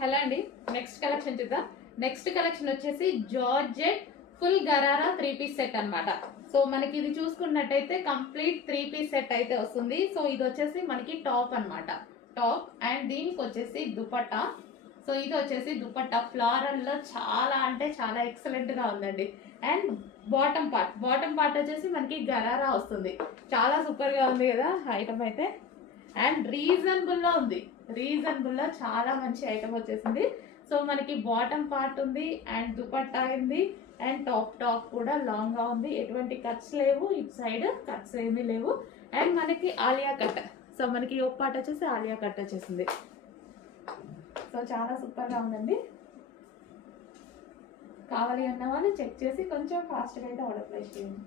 Hello అండి, next collection చూద్దాం. Next collection వచ్చేసి georgette full gharara 3 piece set అన్నమాట. సో మనకి ఇది చూసుకున్నట్టయితే కంప్లీట్ 3 పీస్ సెట్ అయితే వస్తుంది. సో ఇది వచ్చేసి మనకి టాప్ అన్నమాట. టాప్ అండ్ దీనికి వచ్చేసి దుపట్టా. సో ఇది వచ్చేసి దుపట్టా ఫ్లారల్ లో చాలా అంటే చాలా ఎక్సలెంట్ గా ఉందండి. అండ్ బాటమ్ పార్ట్ వచ్చేసి మనకి గరారా వస్తుంది. చాలా సూపర్ గా ఉంది కదా ఐటమ్ అయితే. అండ్ రీజనబుల్ లో ఉంది, రీజనబుల్ లో చాలా మంచి ఐటమ్ వచ్చేసింది. సో మనకి బాటమ్ పార్ట్ ఉంది అండ్ దుపట్టా ఉంది అండ్ టాప్ కూడా లాంగ్ గా ఉంది. ఎటువంటి కట్స్ లేవు, ఇటు సైడ్ కట్స్ ఏమీ లేవు. అండ్ మనకి ఆలియా కట్. సో మనకి ఒక పార్ట్ వచ్చేసి ఆలియా కట్ వచ్చేసింది. సో చాలా సూపర్ గా ఉందండి. కావాలి అన్న వాళ్ళు చెక్ చేసి కొంచెం ఫాస్ట్గా అయితే ఆర్డర్ ప్లేస్ చేయండి.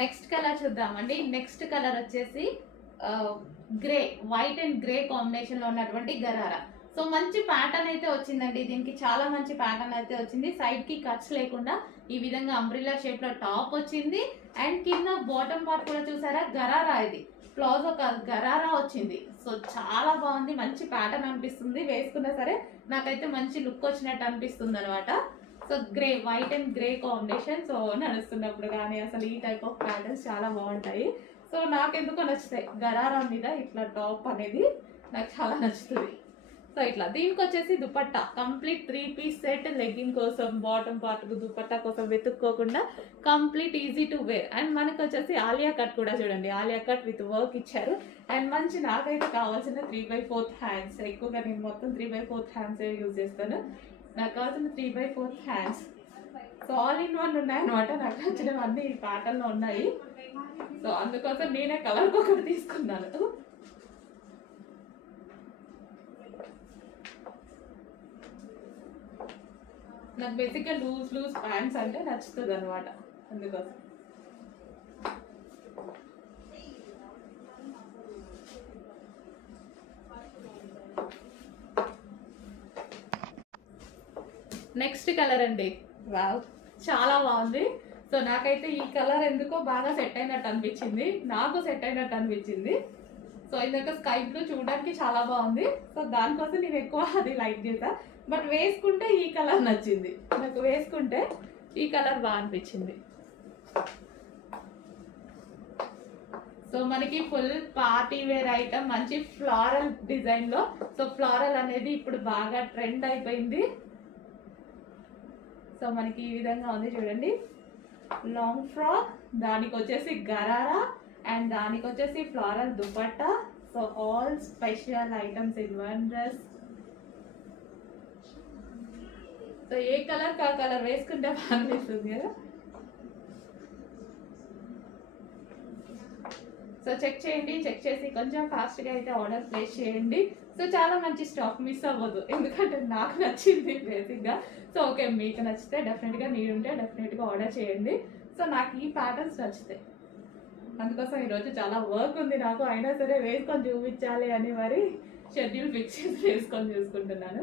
నెక్స్ట్ కలర్ చూద్దామండి. నెక్స్ట్ కలర్ వచ్చేసి grey, white and grey combination లో ఉన్నటువంటి గరారా. సో మంచి ప్యాటర్న్ అయితే వచ్చిందండి. దీనికి చాలా మంచి ప్యాటర్న్ అయితే వచ్చింది. సైడ్ కి కట్స్ లేకుండా ఈ విధంగా అంబ్రిల్లా షేప్ లో టాప్ వచ్చింది. అండ్ కింద బాటమ్ పార్ట్ కూడా చూసారా గరారా, ఇది ప్లాజో కాదు గరారా వచ్చింది. సో చాలా బాగుంది, మంచి ప్యాటర్న్ అనిపిస్తుంది. వేసుకున్నా సరే నాకైతే మంచి లుక్ వచ్చినట్టు అనిపిస్తుంది అనమాట. So grey, white and grey combination. So నడుస్తున్నప్పుడు కానీ అసలు ఈ టైప్ ఆఫ్ ప్యాటర్న్స్ చాలా బాగుంటాయి. సో నాకెందుకో నచ్చుతాయి. గరారా మీద ఇట్లా టాప్ అనేది నాకు చాలా నచ్చుతుంది. సో ఇట్లా దీనికి వచ్చేసి dupatta complete 3 piece set. Legging కోసం, బాటమ్ పార్ట్ దుపట్టా కోసం వెతుక్కోకుండా complete easy to wear. And మనకి వచ్చేసి ఆలియా కట్ కూడా చూడండి, ఆలియా కట్ విత్ వర్క్ ఇచ్చారు. అండ్ మంచి నాకైతే కావాల్సిన 3/4 హ్యాండ్స్. ఎక్కువగా నేను మొత్తం 3/4 హ్యాండ్స్ యూజ్ చేస్తాను. నాకు కావాల్సిన 3/4 hands. So all in one ఉన్నాయి అనమాట. నాకు నచ్చినవన్నీ ఈ ప్యాటర్న్లో ఉన్నాయి. సో అందుకోసం నేనే కలర్కి ఒకటి తీసుకున్నాను. నాకు బేసిక్గా లూజ్ ప్యాంట్స్ అంటే నచ్చుతుంది అనమాట, అందుకోసం. నెక్స్ట్ కలర్ అండి, వావ్ చాలా బాగుంది. సో నాకైతే ఈ కలర్ ఎందుకో బాగా సెట్ అయినట్టు అనిపించింది, నాకు సెట్ అయినట్టు అనిపించింది. సో ఇందాక స్కై బ్లూ చూడడానికి చాలా బాగుంది. సో దానికోసం నేను ఎక్కువ అది లైక్ చేసా. బట్ వేసుకుంటే ఈ కలర్ నచ్చింది నాకు, వేసుకుంటే ఈ కలర్ బాగా అనిపించింది. సో మనకి ఫుల్ పార్టీ వేర్ ఐటమ్, మంచి ఫ్లారల్ డిజైన్ లో. సో ఫ్లారల్ అనేది ఇప్పుడు బాగా ట్రెండ్ అయిపోయింది. సో మనకి ఈ విధంగా ఉంది చూడండి, లాంగ్ ఫ్రాక్, దానికి వచ్చేసి గరారా అండ్ దానికి వచ్చేసి floral dupatta. So all special items in one dress. So A colour కా కలర్ వేసుకుంటే బాగా అనిపిస్తుంది కదా. సో చెక్ చేయండి, చెక్ చేసి కొంచెం ఫాస్ట్గా అయితే ఆర్డర్ ప్లేస్ చేయండి. సో చాలా మంచి స్టాక్, మిస్ అవ్వదు. ఎందుకంటే నాకు నచ్చింది బేసిక్గా. సో ఓకే, మీకు నచ్చితే డెఫినెట్గా, నీడుంటే డెఫినెట్గా ఆర్డర్ చేయండి. సో నాకు ఈ ప్యాటర్న్స్ నచ్చుతాయి, అందుకోసం ఈరోజు చాలా వర్క్ ఉంది నాకు. అయినా సరే వేసుకొని చూపించాలి అని మరి షెడ్యూల్ ఫిక్స్ చేసి వేసుకొని చూసుకుంటున్నాను.